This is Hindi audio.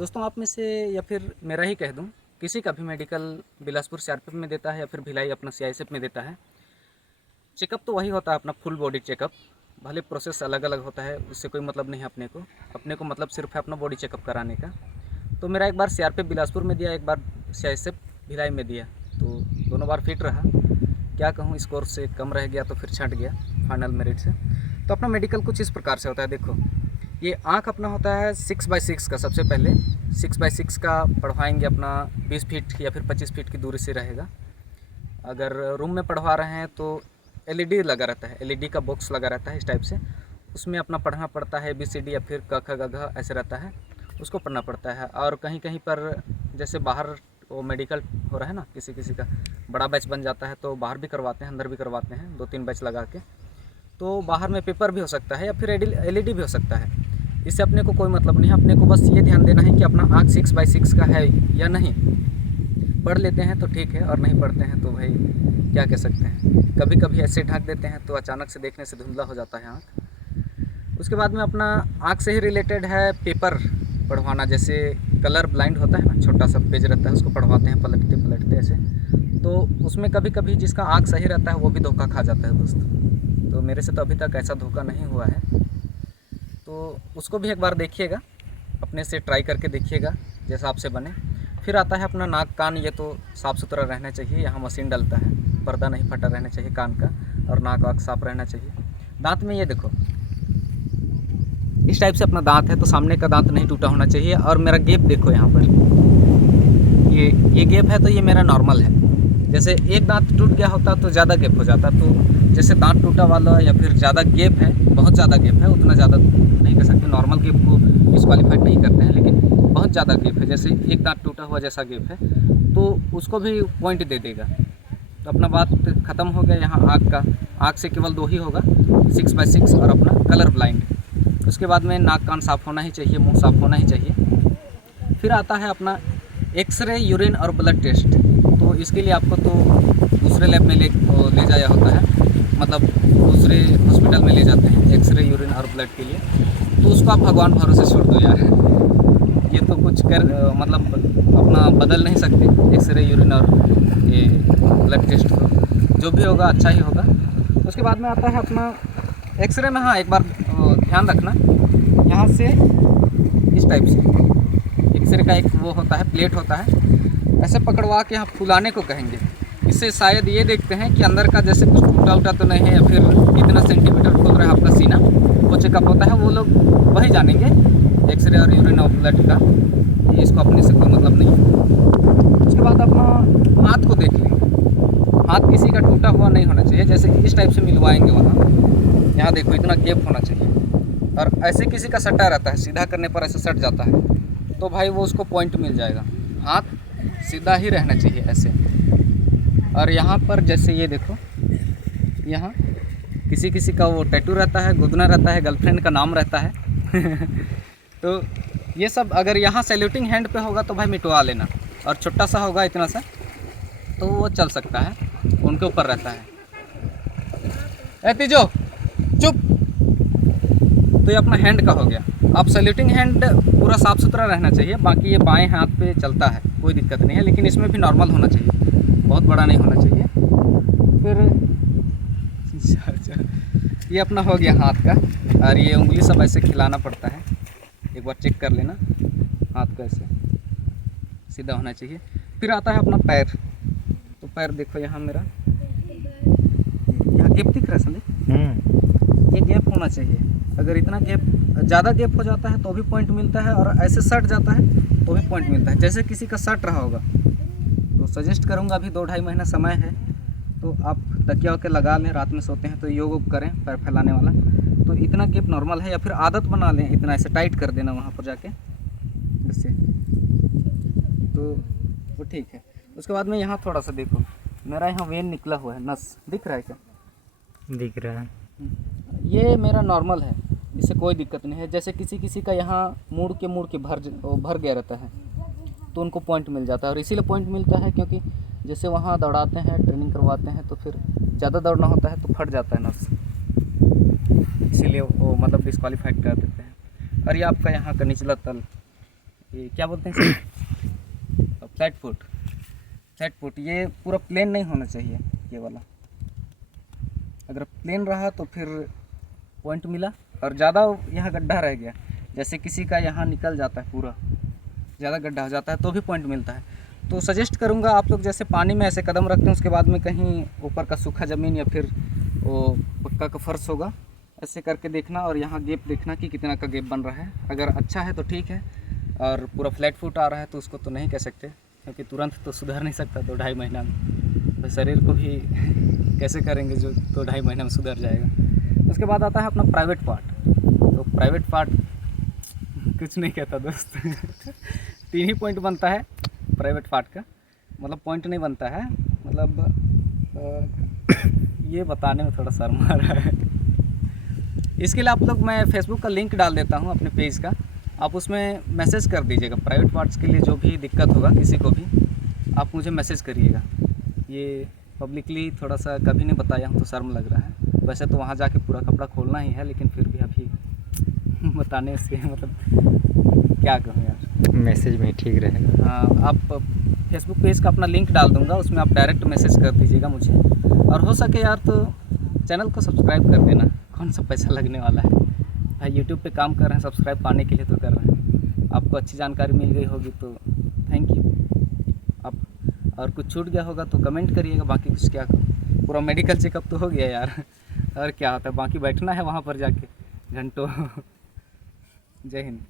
दोस्तों आप में से या फिर मेरा ही कह दूं, किसी का भी मेडिकल बिलासपुर सीआरपीएफ में देता है या फिर भिलाई अपना सीआईएसएफ में देता है। चेकअप तो वही होता है अपना फुल बॉडी चेकअप। भले प्रोसेस अलग अलग होता है, उससे कोई मतलब नहीं है अपने को मतलब सिर्फ है अपना बॉडी चेकअप कराने का। तो मेरा एक बार सीआरपीएफ बिलासपुर में दिया, एक बार सीआईएसएफ भिलाई में दिया, तो दोनों बार फिट रहा। क्या कहूँ, स्कोर से कम रह गया तो फिर छंट गया फाइनल मेरिट से। तो अपना मेडिकल कुछ इस प्रकार से होता है। देखो, ये आँख अपना होता है 6x6 का। सबसे पहले 6x6 का पढ़वाएंगे अपना 20 फीट या फिर 25 फीट की दूरी से रहेगा। अगर रूम में पढ़वा रहे हैं तो एलईडी लगा रहता है, एलईडी का बॉक्स लगा रहता है इस टाइप से। उसमें अपना पढ़ना पड़ता है ABCD या फिर क ख ग घ ऐसे रहता है, उसको पढ़ना पड़ता है। और कहीं कहीं पर जैसे बाहर वो मेडिकल हो रहा है ना, किसी किसी का बड़ा बैच बन जाता है तो बाहर भी करवाते हैं, अंदर भी करवाते हैं, 2-3 बैच लगा के। तो बाहर में पेपर भी हो सकता है या फिर एलईडी भी हो सकता है। इससे अपने को कोई मतलब नहीं है। अपने को बस ये ध्यान देना है कि अपना आँख 6x6 का है या नहीं। पढ़ लेते हैं तो ठीक है, और नहीं पढ़ते हैं तो भाई क्या कह सकते हैं। कभी कभी ऐसे ढक देते हैं तो अचानक से देखने से धुंधला हो जाता है आँख। उसके बाद में अपना आँख से ही रिलेटेड है पेपर पढ़वाना। जैसे कलर ब्लाइंड होता है ना, छोटा सा पेज रहता है, उसको पढ़वाते हैं पलटते पलटते ऐसे। तो उसमें कभी कभी जिसका आँख सही रहता है वो भी धोखा खा जाता है दोस्त। तो मेरे से तो अभी तक ऐसा धोखा नहीं हुआ है। तो उसको भी एक बार देखिएगा, अपने से ट्राई करके देखिएगा जैसा आपसे बने। फिर आता है अपना नाक कान। ये तो साफ़ सुथरा रहना चाहिए, यहाँ मशीन डलता है, पर्दा नहीं फटा रहना चाहिए कान का, और नाक वाक साफ रहना चाहिए। दांत में ये देखो, इस टाइप से अपना दांत है तो सामने का दांत नहीं टूटा होना चाहिए। और मेरा गैप देखो यहाँ पर, ये गैप है तो ये मेरा नॉर्मल है। जैसे एक दांत टूट गया होता तो ज़्यादा गैप हो जाता। तो जैसे दांत टूटा वाला या फिर ज़्यादा गैप है, बहुत ज़्यादा गैप है, उतना ज़्यादा नहीं कर सकते, नॉर्मल गैप को डिस्क्वालीफाइड नहीं करते हैं, लेकिन बहुत ज़्यादा गैप है, जैसे एक दांत टूटा हुआ जैसा गैप है, तो उसको भी पॉइंट दे देगा। तो अपना बात ख़त्म हो गया यहाँ आँख का। आँख से केवल 2 ही होगा, 6x6 और अपना कलर ब्लाइंड। उसके बाद में नाक कान साफ़ होना ही चाहिए, मुँह साफ़ होना ही चाहिए। फिर आता है अपना एक्सरे, यूरिन और ब्लड टेस्ट। तो इसके लिए आपको तो दूसरे लैब में ले जाया होता है, मतलब दूसरे हॉस्पिटल में ले जाते हैं एक्सरे, यूरिन और ब्लड के लिए। तो उसको आप भगवान भरोसे छोड़ दो यार। ये तो कुछ मतलब अपना बदल नहीं सकते एक्सरे, यूरिन और ये ब्लड टेस्ट। तो जो भी होगा अच्छा ही होगा। उसके बाद में आता है अपना एक्सरे में। हाँ, एक बार ध्यान रखना, यहाँ से इस टाइप से एक्सरे का एक वो होता है, प्लेट होता है, ऐसे पकड़वा के यहाँ फुलाने को कहेंगे। इससे शायद ये देखते हैं कि अंदर का जैसे कुछ टूटा उटा तो नहीं है, या फिर कितना सेंटीमीटर खुल रहा है आपका सीना, वो चेकअप होता है। वो लोग वही जानेंगे, एक्सरे और यूरिन और ब्लड का। ये इसको अपने से कोई मतलब नहीं है। उसके बाद अपना हाथ को देख लेंगे। हाथ किसी का टूटा हुआ नहीं होना चाहिए, जैसे इस टाइप से मिलवाएंगे वहाँ। यहाँ देखो, इतना गैप होना चाहिए। और ऐसे किसी का सटा रहता है, सीधा करने पर ऐसे सट जाता है, तो भाई वो उसको पॉइंट मिल जाएगा। हाथ सीधा ही रहना चाहिए ऐसे। और यहाँ पर जैसे ये देखो, यहाँ किसी किसी का वो टैटू रहता है, गुदना रहता है, गर्लफ्रेंड का नाम रहता है। तो ये सब अगर यहाँ सैल्यूटिंग हैंड पे होगा तो भाई मिटवा लेना, और छोटा सा होगा इतना सा तो वो चल सकता है, उनके ऊपर रहता है। ए तीजो चुप। तो ये अपना हैंड का हो गया। आप सैल्यूटिंग हैंड पूरा साफ़ सुथरा रहना चाहिए। बाकी ये बाएं हाथ पे चलता है, कोई दिक्कत नहीं है, लेकिन इसमें भी नॉर्मल होना चाहिए, बहुत बड़ा नहीं होना चाहिए। फिर ये अपना हो गया हाथ का। और ये उंगली सब ऐसे खिलाना पड़ता है, एक बार चेक कर लेना। हाथ को ऐसे सीधा होना चाहिए। फिर आता है अपना पैर। तो पैर देखो, यहाँ मेरा यहाँ गैप दिख रहा है संदीप, ये गैप होना चाहिए। अगर इतना गैप, ज़्यादा गैप हो जाता है तो भी पॉइंट मिलता है, और ऐसे सट जाता है तो भी पॉइंट मिलता है। जैसे किसी का सट रहा होगा तो सजेस्ट करूँगा, अभी 2-2.5 महीना समय है, तो आप तकिया वकिया लगा लें, रात में सोते हैं तो योग करें पैर फैलाने वाला। तो इतना गैप नॉर्मल है, या फिर आदत बना लें, इतना ऐसे टाइट कर देना वहाँ पर जाके इससे, तो वो ठीक है। उसके बाद में यहाँ थोड़ा सा देखो, मेरा यहाँ वेन निकला हुआ है, नस दिख रहा है क्या? दिख रहा है। ये मेरा नॉर्मल है, इससे कोई दिक्कत नहीं है। जैसे किसी किसी का यहाँ मुड़ के भर गया रहता है, तो उनको पॉइंट मिल जाता है। और इसीलिए पॉइंट मिलता है क्योंकि जैसे वहाँ दौड़ाते हैं, ट्रेनिंग करवाते हैं, तो फिर ज़्यादा दौड़ना होता है तो फट जाता है नस, इसीलिए वो मतलब डिस्क्वालीफाइड कर देते हैं। और ये आपका यहाँ का निचला तल, ये क्या बोलते हैं इसे, फ्लैट फुट। ये पूरा प्लेन नहीं होना चाहिए ये वाला। अगर प्लेन रहा तो फिर पॉइंट मिला, और ज़्यादा यहाँ गड्ढा रह गया, जैसे किसी का यहाँ निकल जाता है पूरा, ज़्यादा गड्ढा हो जाता है तो भी पॉइंट मिलता है। तो सजेस्ट करूँगा आप लोग जैसे पानी में ऐसे कदम रखते हैं, उसके बाद में कहीं ऊपर का सूखा ज़मीन या फिर वो पक्का का फर्श होगा, ऐसे करके देखना और यहाँ गैप देखना कि कितना का गैप बन रहा है। अगर अच्छा है तो ठीक है, और पूरा फ्लैट फुट आ रहा है तो उसको तो नहीं कह सकते, क्योंकि तुरंत तो सुधर नहीं सकता 2-2.5 महीना में। तो शरीर को भी कैसे करेंगे जो 2-2.5 महीना में सुधर जाएगा। उसके बाद आता है अपना प्राइवेट पार्ट। तो प्राइवेट पार्ट कुछ नहीं कहता दोस्त 3 ही पॉइंट बनता है प्राइवेट पार्ट का, मतलब पॉइंट नहीं बनता है, मतलब ये बताने में थोड़ा शर्म आ रहा है। इसके लिए आप लोग, मैं फेसबुक का लिंक डाल देता हूँ अपने पेज का, आप उसमें मैसेज कर दीजिएगा। प्राइवेट पार्ट्स के लिए जो भी दिक्कत होगा किसी को भी, आप मुझे मैसेज करिएगा। ये पब्लिकली थोड़ा सा कभी नहीं बताया हूँ तो शर्म लग रहा है। वैसे तो वहाँ जाके पूरा कपड़ा खोलना ही है, लेकिन फिर भी अभी बताने से मतलब क्या कहूँ यार, मैसेज में ठीक रहेगा। हाँ, आप फेसबुक पेज का अपना लिंक डाल दूँगा, उसमें आप डायरेक्ट मैसेज कर दीजिएगा मुझे। और हो सके यार तो चैनल को सब्सक्राइब कर देना, कौन सा पैसा लगने वाला है भाई, यूट्यूब पे काम कर रहे हैं, सब्सक्राइब पाने के लिए तो कर रहे हैं। आपको अच्छी जानकारी मिल गई होगी तो थैंक यू। आप और कुछ छूट गया होगा तो कमेंट करिएगा, बाकी कुछ क्या कहूँ, पूरा मेडिकल चेकअप तो हो गया यार और क्या होता है, बाकी बैठना है वहाँ पर जाके घंटों। जय हिंद।